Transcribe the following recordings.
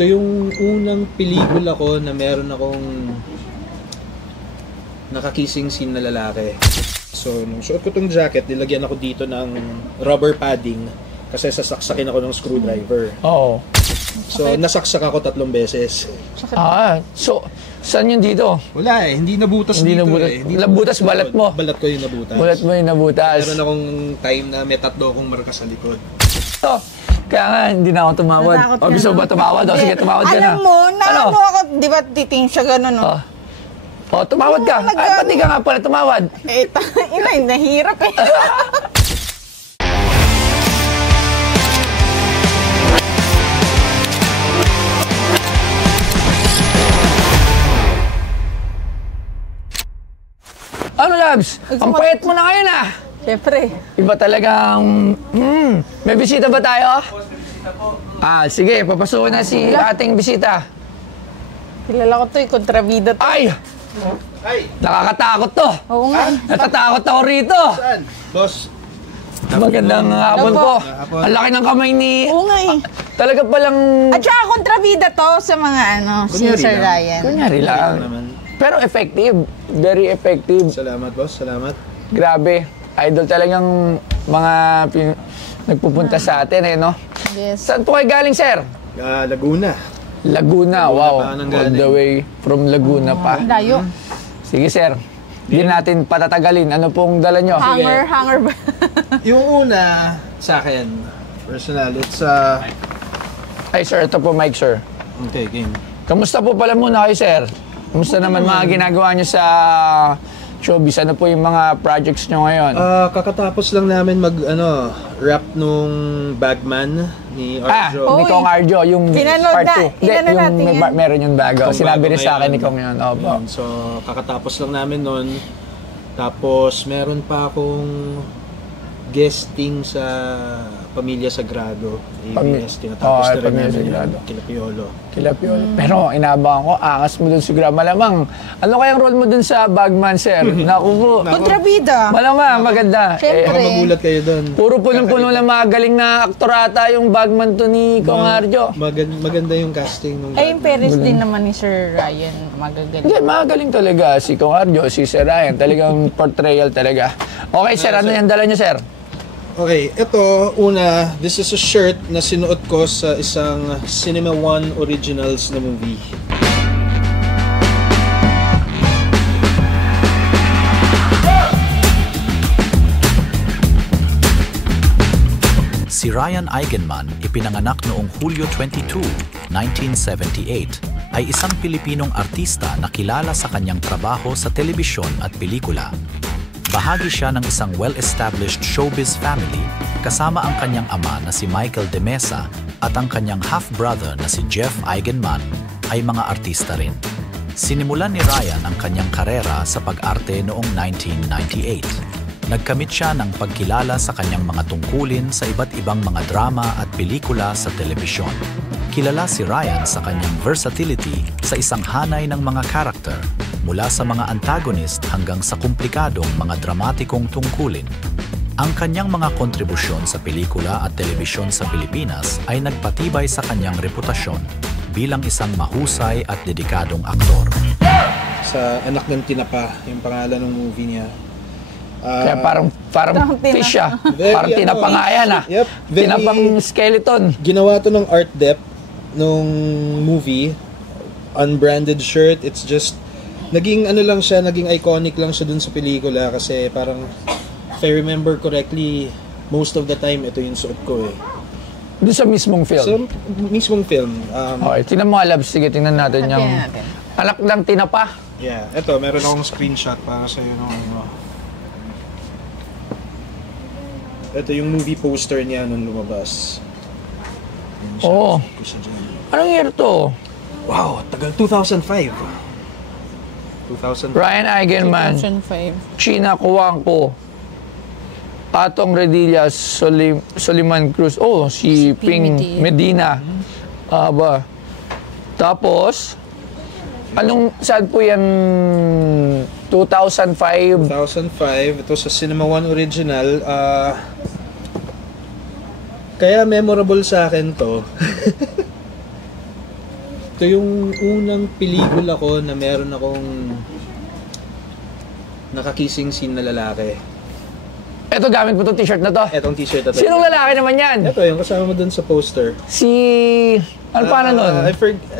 Ito yung unang pelikula ko na meron akong nakakissing scene na lalaki. So, nung suot ko tong jacket, nilagyan ako dito ng rubber padding kasi sasaksakin ako ng screwdriver. Oo. So, nasaksak ako 3 beses. So, saan yun dito? Wala hindi nabutas Hindi dito nabutas. Hindi Nabutas balat mo? Balat ko yung nabutas. Balat mo yung nabutas. Meron akong time na may 3 akong marka sa likod. So, kaya nga, hindi na ako tumawad. O, gusto ba tumawad? O, sige, tumawad ka na. Alam mo, naano ako, di ba titing siya gano'n, no? O, tumawad ka. Ay, pati ka nga pala tumawad. Nahirap eh. Ano, Labs? Ang payat mo na ngayon, ah. Siyempre. Iba talagang... May bisita ba tayo? Sige, papasukin na si ating bisita. Kilala ko to, kontrabida to. Ay! Nakakatakot to. Oo nga. Natatakot ako rito. Saan? Boss? Magandang hapon po. Ang laki ng kamay ni... Oo nga eh. Talaga palang... At saka kontrabida to sa mga si Sir Ryan. Kunyari lang. Pero effective. Very effective. Salamat, boss. Salamat. Grabe. Idol talagang mga nagpupunta sa atin eh, no? Yes. Saan po kayo galing, sir? Laguna. Laguna, wow. All the way from Laguna pa. Layo. Sige, sir. Hindi natin patatagalin. Ano pong dala nyo? Hanger ba? Yung una sa akin, personal, it's Ay, sir. Ito po, Mike, sir. Okay, game. Kamusta po pala muna kayo, sir? Kamusta naman mga ginagawa nyo sa showbiz? Ano po yung mga projects nyo ngayon? Kakatapos lang namin rap nung Bagman ni Arjo. Ni Kong Arjo, yung Pinanood part na. 2. Hindi, yung meron yung bago. Kung Sinabi bago rin sa akin ngayon. ni Kong yun. Opo. So, kakatapos lang namin nun. Tapos, meron pa akong guesting sa Pamilya Sagrado. ABS, tinatapos na rin Pamilya namin Sagrado. Kila Piolo. Pero inaabangan ko, angas mo dun siguro. Malamang, ano kayang role mo dun sa Bagman, sir? Naku po. Kontrabida. Malamang, maganda. Siyempre. Baka magulat kayo doon. Puro punong-puno lang mga galing na aktor ata yung Bagman to ni Kong Arjo. Maganda yung casting nung Ay, yung parents din naman ni Sir Ryan. Magagaling. Hindi, magaling talaga si Kong Arjo, si Sir Ryan. Talagang portrayal talaga. Okay, sir, ano yung dala niyo, sir? Okay, ito, una, this is a shirt na sinuot ko sa isang Cinema One Originals na movie. Si Ryan Eigenman, ipinanganak noong Hulyo 22, 1978, ay isang Pilipinong artista na kilala sa kanyang trabaho sa telebisyon at pelikula. Bahagi siya ng isang well-established showbiz family kasama ang kanyang ama na si Michael De Mesa at ang kanyang half-brother na si Jeff Eigenman ay mga artista rin. Sinimulan ni Ryan ang kanyang karera sa pag-arte noong 1998. Nagkamit siya ng pagkilala sa kanyang mga tungkulin sa iba't ibang mga drama at pelikula sa telebisyon. Kilala si Ryan sa kanyang versatility sa isang hanay ng mga karakter mula sa mga antagonist hanggang sa komplikadong mga dramatikong tungkulin. Ang kanyang mga kontribusyon sa pelikula at telebisyon sa Pilipinas ay nagpatibay sa kanyang reputasyon bilang isang mahusay at dedikadong aktor. Sa Anak ng Tinapa, yung pangalan ng movie niya. Kaya parang fish siya. Parang tinapa nga yan ah. Yep, Tinapang skeleton. Ginawa to ng art dep nung movie. Unbranded shirt. It's just, naging lang siya, naging iconic lang siya dun sa pelikula kasi parang, if I remember correctly, most of the time, ito yung suot ko eh. Doon sa mismong film? Sa mismong film. Okay, tingnan mo Labs. Sige, tingnan natin yung Anak ng Tinapa. Yeah, ito, meron akong screenshot para sa'yo nung Ito yung movie poster niya nung lumabas. Oo. Anong year to? Wow, tagal 2005. 2005. Ryan Eigenman, 2005. China Cuangco, Atong Redillas, Soliman Cruz. Oh, si Ping Medina. Tapos, saan po yan? 2005? 2005. Ito sa Cinema One Original. Kaya memorable sa akin to. Ito yung unang pelikula ko na meron akong nakakissing scene na lalaki. Ito, gamit mo itong t-shirt na to. Etong t-shirt na to. Sinong lalaki naman yan? Ito, yung kasama mo dun sa poster. Si... Ano pa na nun?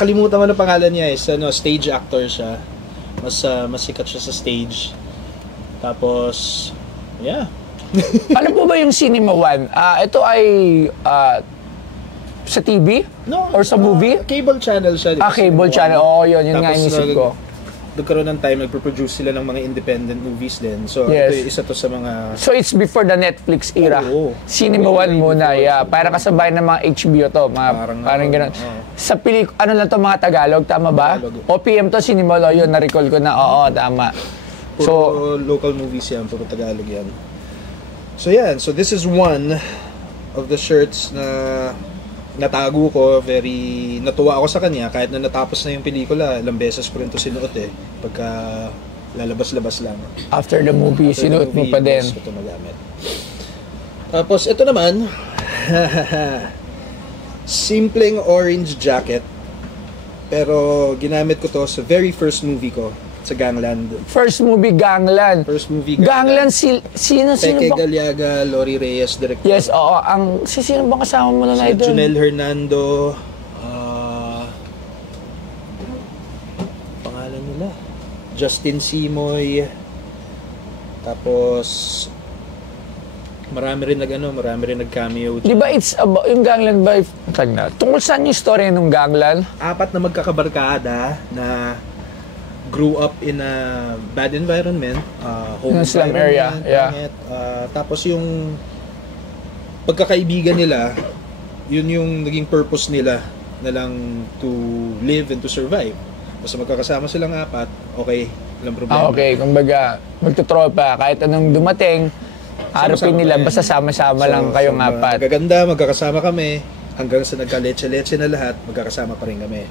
Kalimutan ko na pangalan niya. Stage actor siya. Mas sikat siya sa stage. Tapos, yeah. Ano po ba yung Cinema One? Ito ay sa TV? No. Or sa movie? Cable channel siya. Cable channel. Oo, yun nga inisip ko. Nagkaroon ng time, nagpo-produce sila ng mga independent movies din. So, yes. ito yung isa to sa mga... So, it's before the Netflix era. Oo. Cinema One muna, yeah. Para kasabay ng mga HBO to. Parang gano'n. Sa ano lang to, mga Tagalog, tama ba? Tagalog. OPM to, Cinema Law, yun, na-recall ko na, oo, tama. Puro local movies yan, puro Tagalog yan. So, yan. So, this is one of the shirts na natago ko, very natuwa ako sa kanya kahit na natapos na yung pelikula, ilang beses ko rin to sinuot pagka lalabas-labas lang. After the movie, sinuot mo pa din. Ito nagamit. Tapos ito naman, simpleng orange jacket, pero ginamit ko to sa very first movie ko, sa Gangland. First movie, Gangland. Gangland, sino Peke ba? Galiaga, Lori Reyes, director. Yes, oo. Sino bang kasama mo na doon? Junel Hernando, pangalan nila, Justin Simoy, tapos marami rin nag-cameo. Di ba it's about, yung Gangland ba, tungkol saan yung story ng Gangland? 4 na magkakabarkada na grew up in a bad environment, home slum area, yeah. Tapos yung pagkakaibigan nila, yun yung naging purpose nila na lang to live and to survive. Basta magkakasama silang 4, okay, walang problema. Okay, kumbaga, magtutropa, kahit anong dumating, harapin nila, basta sama-sama lang kayong 4. Magaganda, magkakasama kami, hanggang sa nagka-leche-leche na lahat, magkakasama pa rin kami.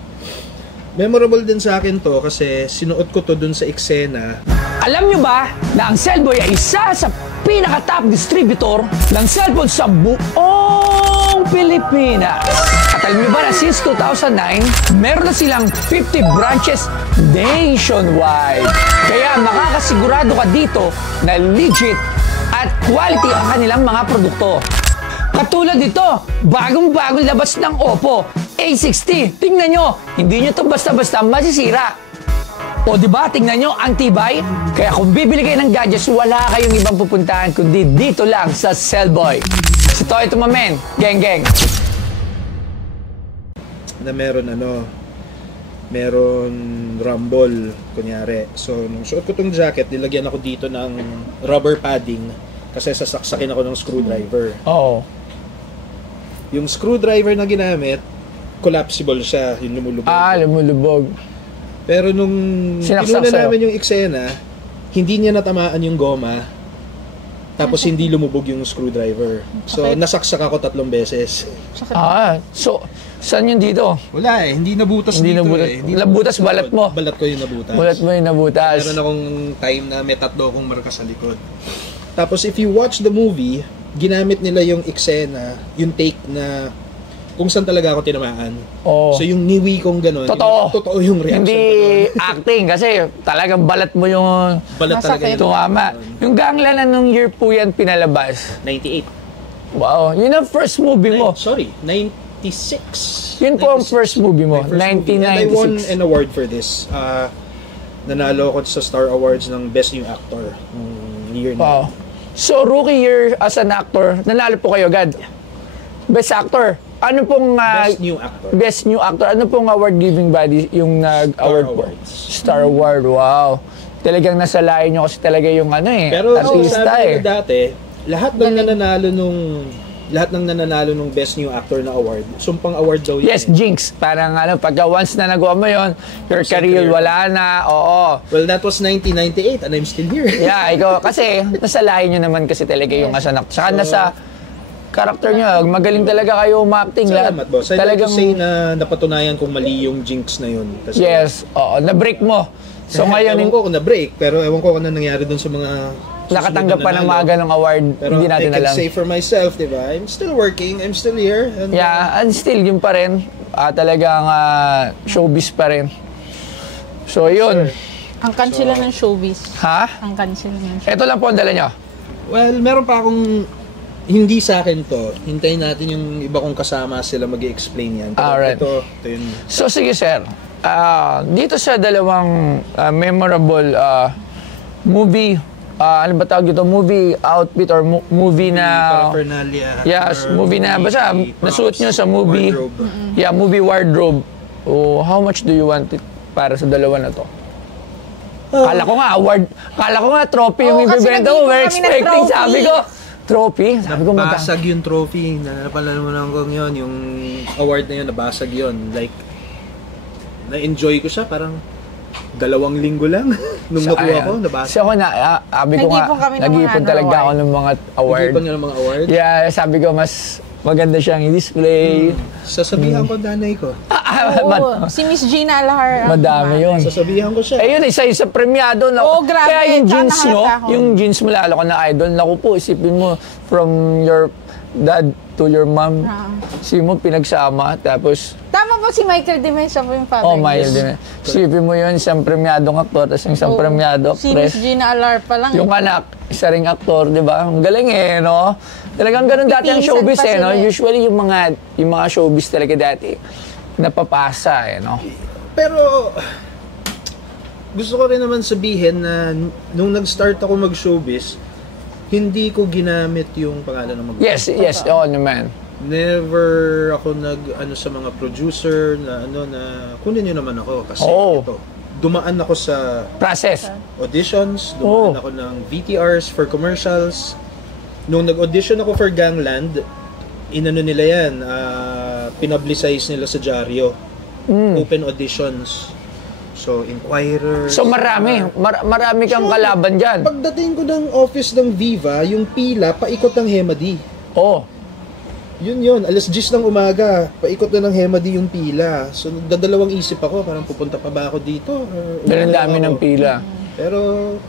Memorable din sa akin to kasi sinuot ko to dun sa eksena. Alam nyo ba na ang Cellboy ay isa sa pinaka-top distributor ng cellphone sa buong Pilipinas? At alam nyo ba na since 2009, meron na silang 50 branches nationwide. Kaya makakasigurado ka dito na legit at quality ang kanilang mga produkto. Katulad dito, bagong-bagong labas ng Oppo A60. Tingnan nyo, hindi nyo to basta-basta masisira. O diba, tingnan nyo, ang tibay. Kaya kung bibili kayo ng gadgets, wala kayong ibang pupuntahan kundi dito lang sa Cellboy. Si Toy Tumamen, geng-geng. Na meron rumble, kunyari. So, nung suot ko tong jacket, nilagyan ako dito ng rubber padding kasi sasaksakin ako ng screwdriver. Oo. Yung screwdriver na ginamit, collapsible siya, yung lumulubog. Lumulubog. Pero nung pinuna namin yung eksena, hindi niya natamaan yung goma, tapos hindi lumubog yung screwdriver. So, nasaksak ako 3 beses. So, saan yun dito? Wala hindi nabutas dito Nabutas balat mo? Balat ko yung nabutas. Balat mo yung nabutas. Meron akong time na may 3 akong marka sa likod. Tapos, if you watch the movie, ginamit nila yung eksena, yung take na kung saan talaga ako tinamaan. Oh. So yung niwi kong gano'n, totoo yung reaction. Hindi acting kasi talagang balat mo yung balat talaga yung tumama. Yung Gangland, anong year po yan pinalabas? 98. Wow, yun ang first movie mo. 96. Yun po ang first movie mo, 1996. And I won an award for this. Nanalo ako sa Star Awards ng Best New Actor year na. Wow. So, rookie year as an actor, nanalo po kayo agad. Best actor. Ano pong Best New Actor? Best New Actor. Ano pong award-giving body yung nag-award po? Star Award. Wow. Talagang nasalayan nyo kasi talaga yung Pero artista sabi nila dati, lahat ng nananalo nung Best New Actor na award, sumpang award daw yun. Yes, jinx. Parang pagka once na nagawa mo yun, your career wala na. Oo. Well, that was 1998 and I'm still here. Yeah, ikaw. Kasi nasalayan nyo naman kasi talaga yung asanak. Saka nasa karakter nyo, magaling talaga kayo umacting. Salamat, boss. I'd like to say na napatunayan kung mali yung jinx na yun. Kasi, yes, oo. Na-break mo. So ngayon, ewan ko kung na-break, pero ewan ko kung ano nangyari dun sa mga nakatanggap pa ng mga ganong award, Pero hindi natin I can alam. say for myself, di ba? I'm still working, I'm still here. And, Yeah, and still, yun pa rin. Talagang showbiz pa rin. So, yun. Angkan sila ng showbiz. Ha? Angkan sila ng showbiz. Ito lang po ang dala nyo. Well, meron pa akong hindi sa akin to. Hintayin natin yung iba kong kasama sila mag-i-explain yan. Pero Alright. ito yun. So, sige, sir. Dito sa dalawang memorable movie, ano ba tawag ito? Movie outfit or movie na... Paraphernalia. Yes, or movie na. Basta, nasuot nyo sa movie. wardrobe. Yeah, movie wardrobe. Oh, how much do you want it para sa dalawa na to? Kala ko nga award, kala ko nga trophy yung Oo, kasi ibibenta mo. nandito We're kami ng expecting, trophy. sabi ko. Trophy? Sabi ko Nabasag yung trophy. Napalala mo lang kung yun. Yung award na yun, nabasag yun. Like, na-enjoy ko siya. Parang 2 linggo lang. Nung nakuha ko, nabasag. So ako sabi ko nga, Nag-ipon kami ng nag-ipon mga talaga ako award. ng mga award. Nag-ipan nga ng mga award. Yeah, sabi ko mas maganda siyang i-display. Sasabihan ko danay ko. Oo, si Miss Gina Alahar. ang Madami yun. Sasabihan ko siya. Eh yun, isa premiado na. Oo, grabe. Kaya yung Tsaka jeans nyo, nakita ko. yung jeans mo lalo ko na idol, naku po, isipin mo, from your dad to your mom, isipin mo pinagsama, tapos, Tama po si Michael Dimensya po yung father. oh my God, isipin mo yun, isang premiadong aktor, tapos isang premiado Si Miss actress. Gina Alahar pa lang. Yung anak, isa ring aktor, di ba? Ang galing eh, no? Talagang ganun dati ang Pipinsan showbiz pa eh, no? sila eh. Usually yung mga showbiz talaga dati, napapasa eh, no? Pero, gusto ko rin naman sabihin na nung nag-start ako mag-showbiz, hindi ko ginamit yung pangalan ng Yes, oo naman. Never ako nag-ano sa mga producer na kunin nyo naman ako kasi Oo. ito. Dumaan ako sa Process. auditions, dumaan ako ng VTRs for commercials. Nung nag-audition ako for Gangland, inano nila yan, pinablicize nila sa dyaryo. Open auditions. So, Inquirer. So marami kang kalaban dyan. Pagdating ko ng office ng Viva, yung pila, paikot ng Hemadi. Oo. Yun, alas 10 ng umaga, paikot na ng Hemadi yung pila. So, nagdadalawang isip ako, parang pupunta pa ba ako dito? Dahil ang dami ng pila. Pero,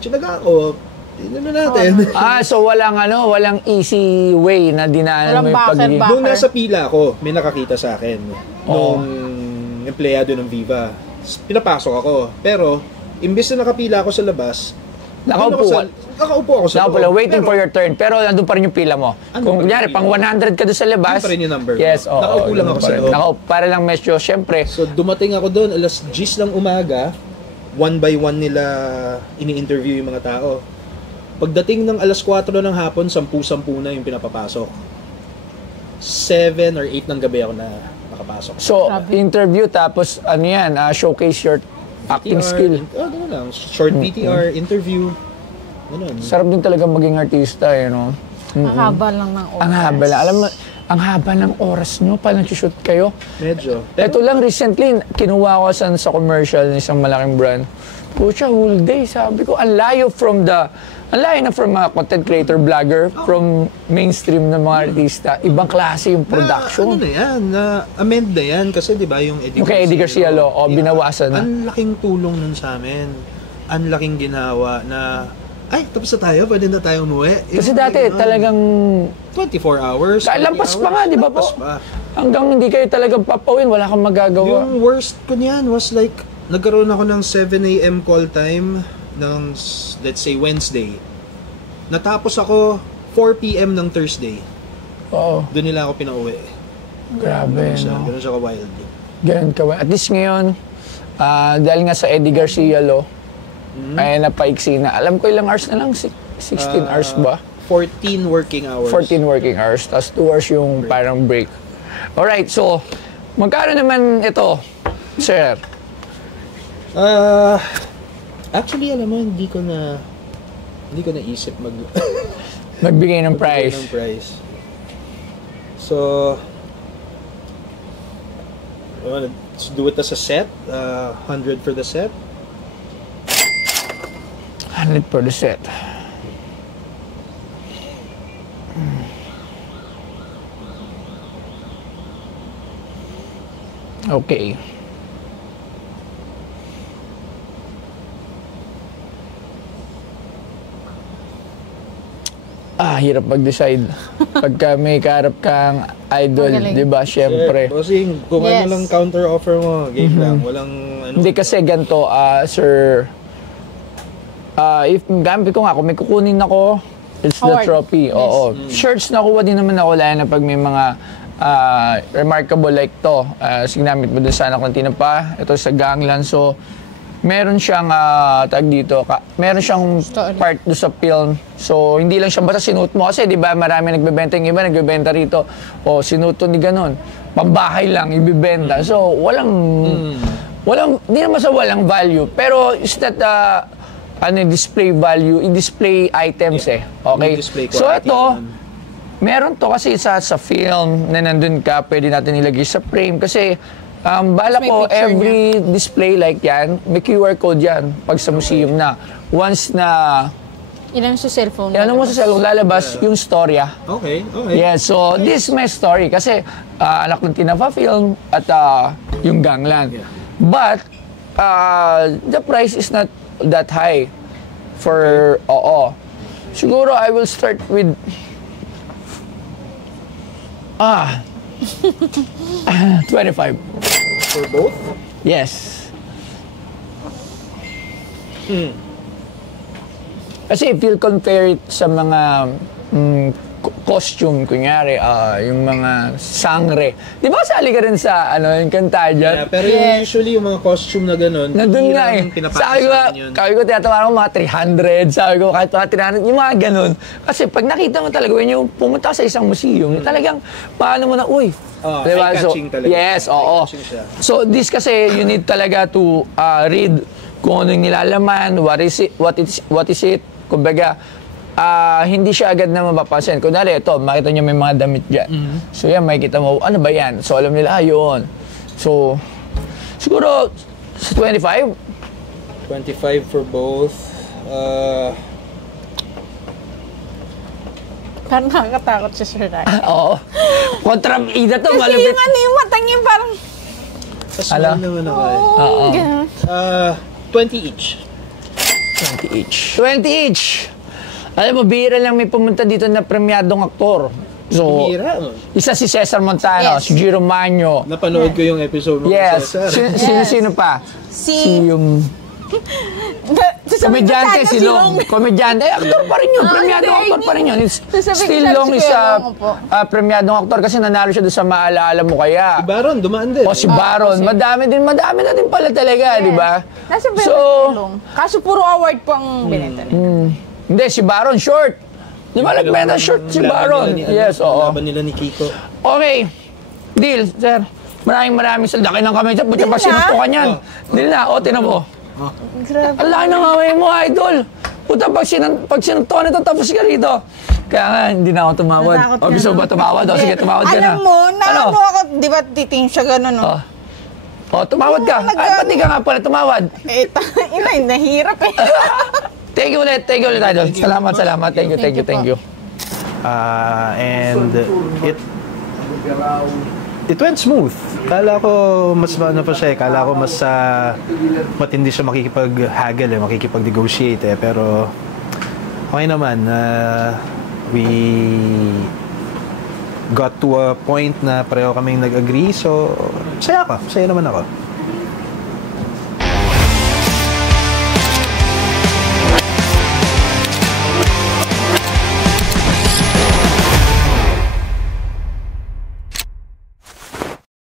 tsinaga ako, tingnan na natin. So walang easy way na dinaanan mo yung Walang pagiging... backer. Nung nasa pila ako, may nakakita sa akin. Nung empleyado ng Viva. Pinapasok ako. Pero, imbes na nakapila ako sa labas, nakaupo ako sa loob. waiting for your turn. Pero nandun pa rin yung pila mo. Andun Kung pa rin kunyari, yung pang pila. 100 ka doon sa labas. Yun pa rin yung number ko. Yes, oo. Nakaupo lang ako sa loob. Para lang medyo, syempre. So, dumating ako doon, alas 10 ng umaga, one by one nila ini-interview yung mga tao. Pagdating ng alas 4 ng hapon, 10 na yung pinapapasok. 7 or 8 ng gabi ako na nakapasok. So, interview tapos ano yan, showcase your acting skill. Ganun lang. Short VTR, interview. Ganun. Sarap din talaga maging artista, eh, no? Ang haba lang ng oras. Ang haba lang. Alam mo, ang haba ng oras nyo pa nag-shoot kayo. Medyo. Ito lang, recently, kinuha ko sa commercial ng isang malaking brand. Pucha, whole day. Sabi ko, ang layo na from mga content creator, vlogger, from mainstream na mga artista. Ibang klase yung production. Ano na yan? Na-amend na yan. Kasi di ba yung Eddie Yung kay Eddie Garcia Law, binawasan na. Ang laking tulong nun sa amin. Ang laking ginawa na, ay, tapos na tayo, pwede na tayo umuwi. Kasi dati talagang 24 hours. lampas 20 pa nga, di ba po? lampas pa. Hanggang hindi kayo talagang papawin, wala kang magagawa. Yung worst ko niyan was like, nagkaroon ako ng 7 a.m. call time ng, let's say, Wednesday. Natapos ako 4 p.m. ng Thursday. Oo. Doon nila ako pinauwi. Grabe, no? Ganun siya ka-wild. Ganun ka. At least ngayon, dahil nga sa Eddie Garcia Law, ay napaiksi na. Alam ko ilang hours na lang? 16 hours ba? 14 working hours. 14 working hours, tapos 2 hours yung parang break. Alright, so, magkano naman ito, sir? Actually, alam mo, hindi ko na isip Magbigay ng price. ng price. So, let's do it as a set. 100 for the set. 100 for the set. Okay. Hirap mag-decide. Pagka may kaharap kang idol, Magaling. di ba? Siyempre. Bossing, kung Yes. ano lang counter offer mo, game lang. Walang ano. Hindi kasi ganito, sir. If gamit ko nga, kung may kukunin ako, it's the Award. trophy. Yes. Oo. Shirts nakuha din naman ako, lalo na pag may mga remarkable like to. Sinamit mo dun sa anak ng tinapa. Ito sa gangland. So, meron siyang, tag dito, meron siyang Story. part do sa film. So, hindi lang siya basta sinuot mo. Kasi, di ba, marami nagbebenta yung iba, nagbebenta rito. O, sinuto ni ganun. Pambahay lang, ibibenta. So, hindi naman sa walang value. Pero, is that, display value, i-display items Okay? I-display So, quality ito, naman. meron to kasi sa film na nandun ka, pwede natin ilagay sa frame. Kasi, bala May ko, picture every display like yan, may QR code yan pag sa museum na. Once na, Ilan sa cellphone? ano mo sa cellphone, lalabas yung storya. Okay. Yeah, so this is my story kasi anak ng Tinapa film at yung Gangland. But the price is not that high for Siguro I will start with 25. For both? Yes. Kasi if you'll compare it sa mga costume, kunyari, yung mga sangre. Di ba kasali ka rin sa, yung kanta dyan? Yeah, pero usually yung mga costume na gano'n, Nandun nga pinapasa sa akin yun. Sabi ko, tiyatawaran ko mga 300. Sabi ko, kahit mga 300, yung mga ganun. Kasi pag nakita mo talaga, when you pumunta sa isang museum, talagang, paano mo na, uy. Diba? Eye-catching talaga. Yes, oo. Eye-catching siya. So, this kasi, you need talaga to read kung ano yung nilalaman, what is it, kumbaga, hindi siya agad na mapapansin. Kunwari, ito, makita nyo may mga damit dyan. So yan, makikita mo, ano ba yan? So alam nila, yun. So, siguro, sa 25? 25 for both. Parang nakakatakot si Sir Rai. Oo. Kontrabida to, Kasi malupit. yung mata niya parang... Kasama naman ako eh. Oo. Ganun. 20 each. 20 each. 20 each! Alam mo, bihira lang may pumunta dito na premyadong aktor. So, Bihira. isa si Cesar Montano, Yes. si Giro Magno. Napanood ko yung episode mo Yes. Cesar. Sino pa? Si yung komedyante, si Long. Komedyante, aktor pa rin yun. Premyadong aktor pa rin yun. Still Long is premyadong aktor kasi nanalo siya doon sa Maalaala Mo Kaya. Si Baron, dumaan din. O si Baron, madami na din pala talaga, di ba? Nasa So, Tulong. Kaso puro award po ang binenta niya. hindi, si Baron short. Di ba nagbenta short si Baron? Yes, oo. Laban nila ni Kiko. Okay, deal, sir. Maraming sa laki ng kamay dyan. Buti pa Deal na? sinuto ka niyan. Deal na, tinan mo. Grabe. Ang laki ng kamay mo, idol. Puta, pag sinunto nito, tapos ka rito. Kaya nga, hindi na ako tumawad. Natakot O, gusto ka, mo ba tumawad? O, sige, tumawad ka na. Alam mo, Ano? ako, di ba titing siya gano'n, no? Tumawad ka. Ay, pati ka nga pala tumawad. Nahirap eh. Thank you ulit, idol. Salamat. Thank you. And it went smooth. Kala ko mas ano pa siya eh. Kala ko mas matindi siya makikipag-haggle makikipag-negotiate Pero okay naman. We got to a point na pareho kaming nag-agree. So, saya naman ako.